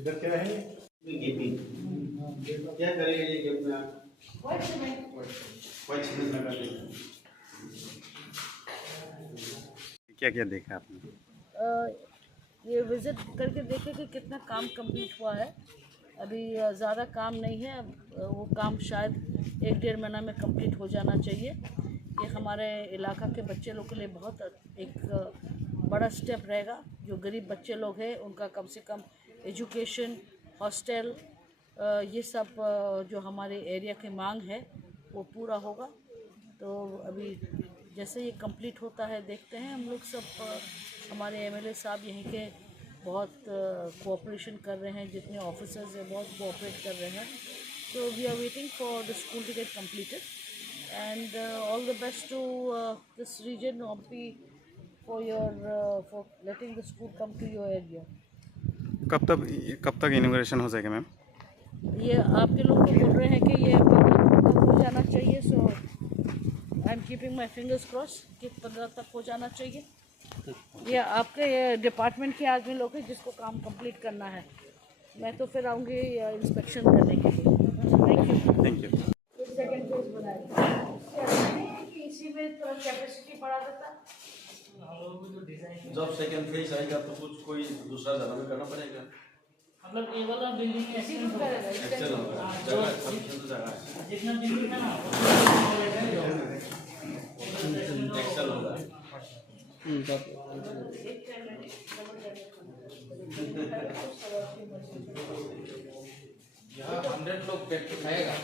इधर क्या है गेपिंग क्या करेंगे ये गेप में आप व्हाइट सीमेंट लगा देंगे। क्या क्या देखा आपने? ये विज़िट करके देखे कि कितना काम कंप्लीट हुआ है। अभी ज़्यादा काम नहीं है, वो काम शायद 1-1.5 महीना में कंप्लीट हो जाना चाहिए। ये हमारे इलाका के बच्चे लोग के लिए बहुत एक बड़ा स्टेप रहेगा। जो गरीब बच्चे लोग हैं उनका कम से कम एजुकेशन, हॉस्टल, ये सब जो हमारे एरिया की मांग है वो पूरा होगा। तो अभी जैसे ये कंप्लीट होता है देखते हैं। हम लोग सब हमारे एमएलए साहब यहीं के बहुत कोऑपरेशन कर रहे हैं, जितने ऑफिसर्स हैं बहुत कोऑपरेट कर रहे हैं। तो we are waiting for the school to get completed and all the best to this region ओमपी for letting the school come to your area. कब तक इनॉग्रेशन हो जाएगा मैम? ये आपके लोग तो बोल रहे हैं कि ये 15 तक हो जाना चाहिए, so I am keeping my fingers cross कि 15 तक हो जाना चाहिए। ये आपके डिपार्टमेंट के आदमी लोग हैं जिसको काम कंप्लीट करना है। मैं तो फिर आऊँगी इंस्पेक्शन करने के लिए। Thank you. फिर सेकेंड फेज बनाएंगे कि इसी में थोड़ा कैपेसिटी बढ़ा देता। जब सेकेंड फेज आएगा तो कुछ कोई दूसरा जगह में करना पड़ेगा। मतलब ये वाला बिल्डिंग एक्सेल होगा, जगह सफिशिएंट जगह है। जितना बिल्डिंग है ना एक्सेल होगा। यहाँ 100 लोग बैठ के खाएगा।